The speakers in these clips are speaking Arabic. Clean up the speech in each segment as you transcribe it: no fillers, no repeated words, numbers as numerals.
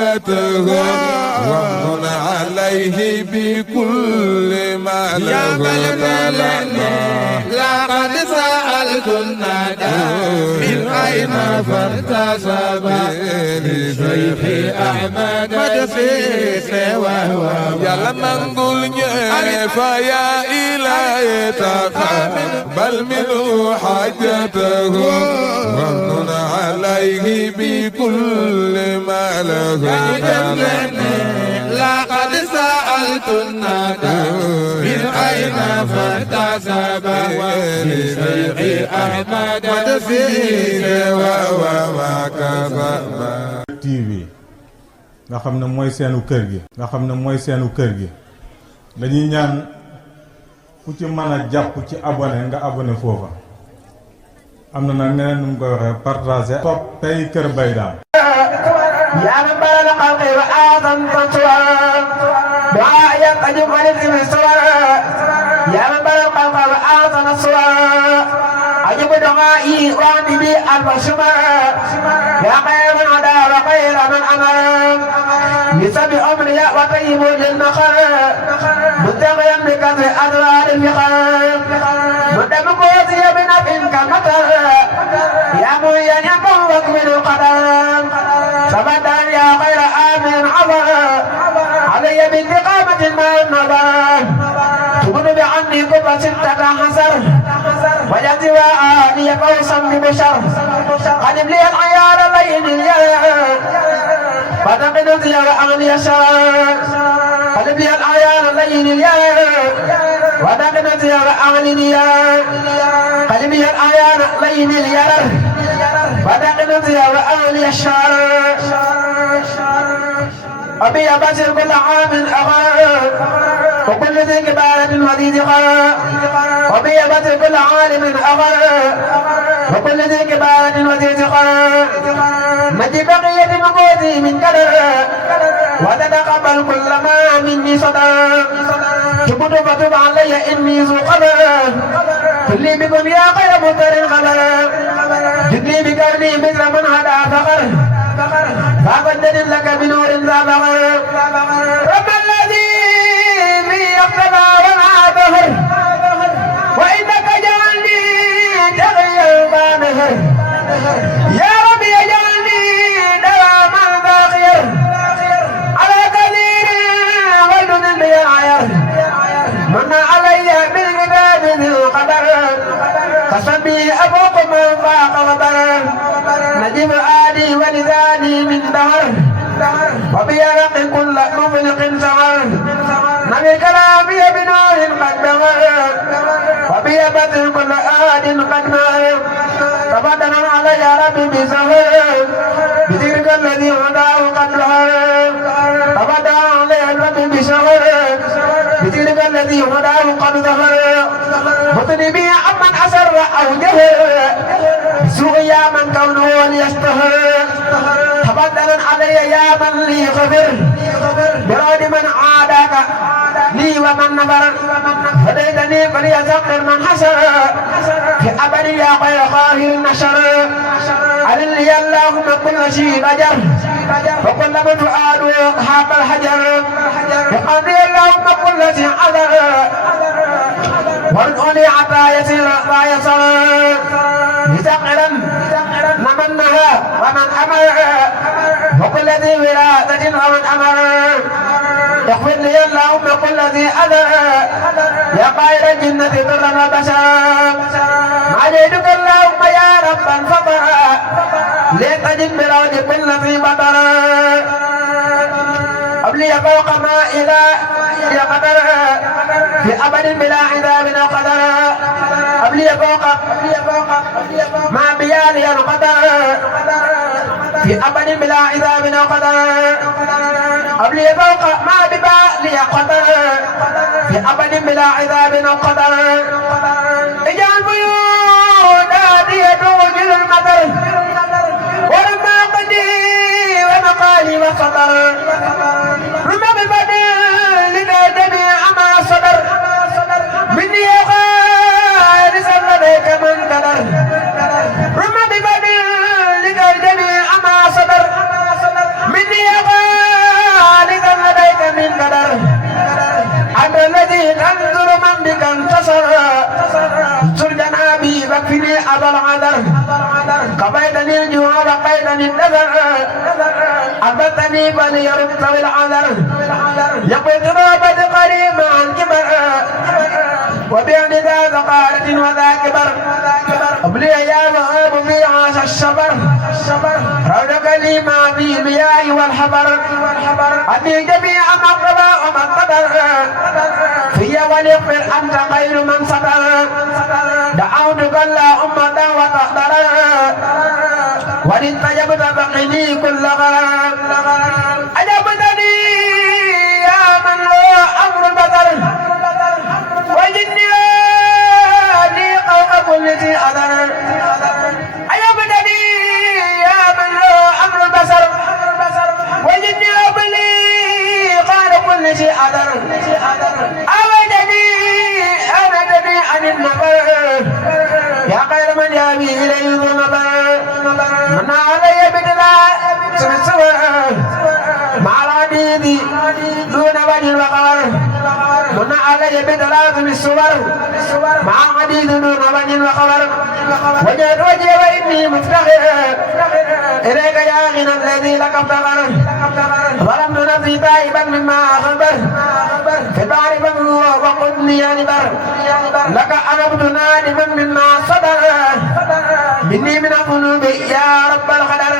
حاجته وامن عليه بكل ما له لقد سألت الندى من أين فارتسب لشيخ أحمد مدسيس وهو يلا منقول فيا إلهي تقبل منه حاجته وامن عليه بكل ما له لقد سألت الندى من أين فارتسب لشيخ أحمد مدسيس وهو TV nga xam ne mooy seenu kër gi dañuy ñaan ku ci mën a jàpp ci abonné nga abonné foofa am na nag neneen nu mu koy waxee partagé toppay Kër Mbaye Dame يا من بلغ الخلق وآذن تنصرا دعاء يقجب ونسم السرا يا من بلغ الخلق وآذن السرا أجب دعائي وعندي بي البشمة يا خير من عدا وخير من أمر بسبب أمري وطيب للمخر متغيا بكثر أدوار الفخر مدام قوتي بنفع كالمطر يا مهيا يكون وكمل القدم سبدا يا خير آمن عبر علي بانتقامة ما النظر تكون بعني كل ستة حسر وجدت وآلي قوسا ببشر قدم لي العيار الليل اليار فتقد زيار أغلي الشر قدم لي العيار الليل اليار فتقد زيار أغلي اليار قدم لي العيار الليل اليار فتقد زيار أغلي الشر أبي أبشر كل عام أغار وكل ذي كبارة مزيد غار وبي أبشر كل عالم أغار وكل ذي كبارة مزيد غار نجي بقية مقوتي من قدر وتتقبل كل ما مني صدر تبت فتب علي إني ذو قدر كلي بكم يا خير مطر الغدر جدني بكرني مثل من هدى فخر فأبدل لك بنور ذا بغر رب الذي في اقتضى وما ظهر وإنك جعلني تغيا بانهر يا رب يجعلني دواما باخير على كثير ويل بي العير من علي بالكتاب ذي القدر قسمي أفوق من فاق وبر نجم آدي ولساني من دهر وبيرق كل مفلق سهر نبي كلامي بنور قد دهر وبيبت كل آد قد نهر تفضل علي ربي بسهر بذكرك الذي هداه قد ظهر تفضل علي ربي بسهر بذكرك الذي هداه قد ظهر مطلبي عمن أسر أو جهر سوء يا من كونه ليشتهر تفضل علي يا من لي غفر براد من عاداك لي ومن نبر هديتني فليذكر من حسر في أبد يا خير خاهر النشر علي اللهم كل شيء بجر وكل من فؤاده حاب الحجر وقضي اللهم كل شيء عذر وارجعني حتى يسير ما يسر بسقرا من نهى ومن أمر وكل ذي ولادة ومن أمر اغفر لي اللهم كل ذي أذى يا قائد الجنة ضرا وبشرا ناديتك اللهم يا رب الفقر لتجد برود كل ذي بطر أبلي فوق ما إلى قدر في أبد بلا عذاب أو قدر أبلي فوق ما بيالي القدر في أبد بلا عذاب أو قدر أبلي فوق ما ببالي قدر في أبد بلا عذاب أو قدر اجعل بيوتي توجد المطر ولما قدي ومقالي وسطر رمى بالبدل لنادمي عما صدر مني يا خالص لديك من قدر رمى بالبدل لنادمي عما صدر مني يا خالص بقيتني النذر أبتني بل يرد بالعذر يقول ترابة قريب عن كبر وبعد ذا ذقارة وذا كبر قبلي يا وهاب في عاش الشبر رونق لي ما في المياه والحبر أتي جميع ما قضى وما قدر في وليغفر أنت خير من ستر دعوتك اللهم دعوة ضرر وإن تجبت فقني كل غرر أجبتني يا من له أمر البصر وجني قوم كل ذي أذر أجبتني يا من له أمر البصر وجني أبلي قال كل ذي أذر أبدني عن النفر يا خير من يبي إليه ذو نظر من علي بدلا سوى مع العبيد دون وجه الوقار من علي بدلا الصور مع العبيد دون وجه الوقار وجهت وجهي وإني مفتخر إليك يا غنى الذي لك افتقر ظلمت نفسي تائبا مما أخبر في البحر فهو وقدني نبر لك أنبت نادما مما صدر مني من الذنوب يا رب القدر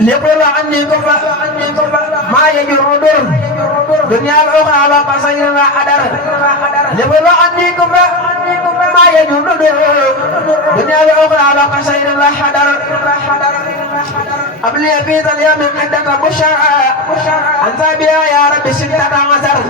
ليقل عني كفى ما يجر در دنيا الأخرى وقصير وحدر ليقل عني كفى ما يجر در دنيا الأخرى وقصير وحدر قبل يبيت اليوم عندك بشرى أنت بها يا رب ستة عشر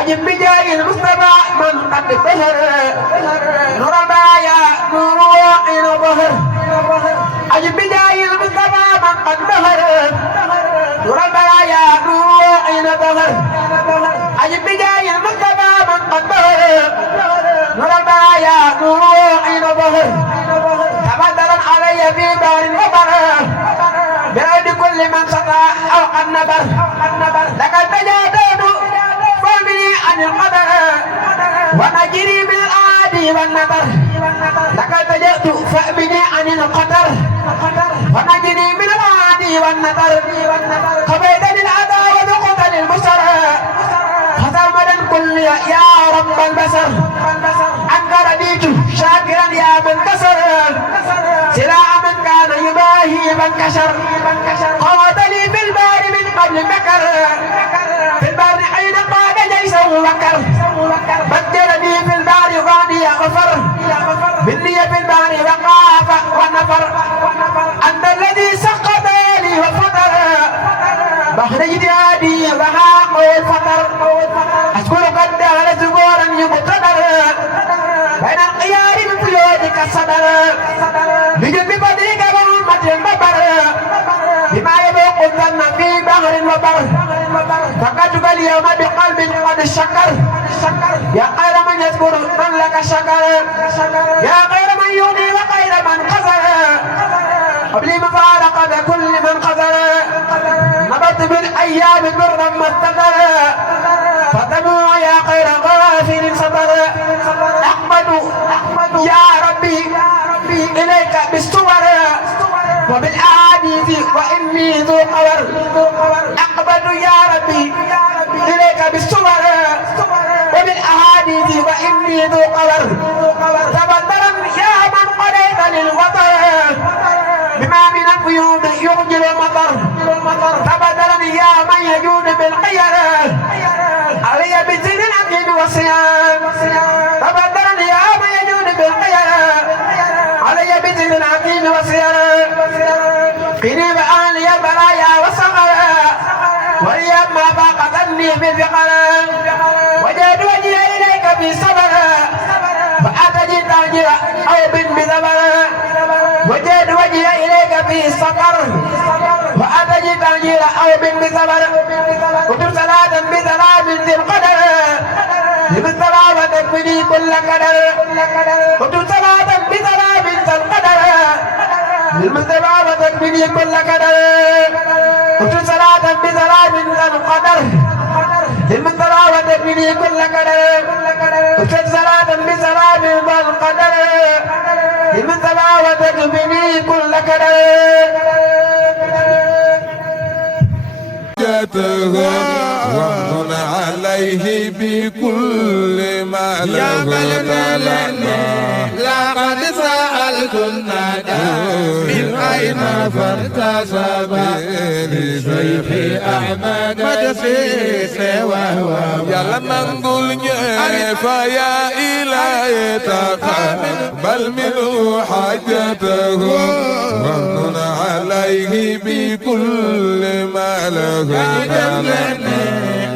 أجب بجاه المصطفى من قد بشر نور البرايا نور وعين ظهر أجب بجاه المصطفى من قد بشر نور البرايا نور وعين ظهر أجب بجاه المصطفى من قد بشر نور البرايا نور وعين ظهر تبدلا علي في دار وبر برد كل من سطع أو قد نبر لقد تجادل فامني عن القدر ونجري من العادي والنبر لقد تجدت فامني عن القدر ونجري من العادي والنبر قبيتني الأذى وذقت للبشر فسرمدا كل يا رب البشر أنك رديت شاكرا يا من كسر سلاح من كان يباهي من كشر قوتني في البار من قبل مكر في البار حين قاد جيشه وكر بدلني في البار غاني غفر مني في البار وقاف ونفر أنت الذي سقط لي وفطر بحر جدادي وحاق والفطر أشكرك الدهر زبورا يمتدر بين القيار من فيودك الصدر بجد بفضلك وأمة المبر بما يذوق الظن في بحر وبر فقدك اليوم بقلب قد شكر يا خير من يذكر من لك شكر يا خير من يغني وخير من خسر قبل مفارقة كل من خسر نبت بالأيام برا ما استقر فتموا يا خير غافل سطر أحمد يا ربي إليك بالصور وبالأحاديث وإني ذو قور أقبل يا ربي إليك بالصور وبالأحاديث وإني ذو قور تبدلا يا من قضيت للوطر بما من القيود يغني المطر تبدلا يا من يجود بالخير علي بزين العقيد والصيام تبدلا يا من يجود بالخير علي بزين العقيد والصيام قريب أهلي البرايا والصغر وليا ما باق ظني بالفقر وجد وجهي إليك في صبر فأتجي تاجر أو بن بذبر وجد وجهي إليك في صبر وأتجي تاجر أو بن بذبر كتب صلاة بسلام ذي القدر لمن وتكفني كل قدر كتب صلاة بسلام ذي القدر للمصطفى وتكفني كل قدر كتب صلاة بسلام ذي القدر بمن تلاوت مني كل قدر وكد صلاة بسلام والقدر بمن تلاوت مني كل قدر ومن عليه بكل ما له لقد سألت الندى من أين فارتسب لشيخ أحمد مدسيس وهو يا لمن قلنا فيا إلهي تقبل منه حاجته ومن عليه بكل ما له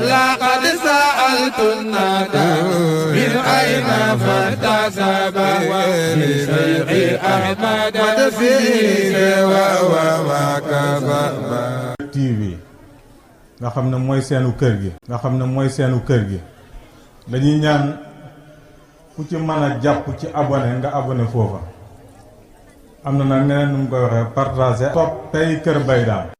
لقد سألت الندى من أين فارتسب لشيخ أحمد مدسيس وهو ما كذب TV nga xam ne mooy seenu kër gi nga xam ne mooy seenu kër gi dañuy ñaan ku ci mën a jàpp ci abonné nga abonné foofa am na nag neneen nu mu koy waxee partager topp tey Kër Baye Dame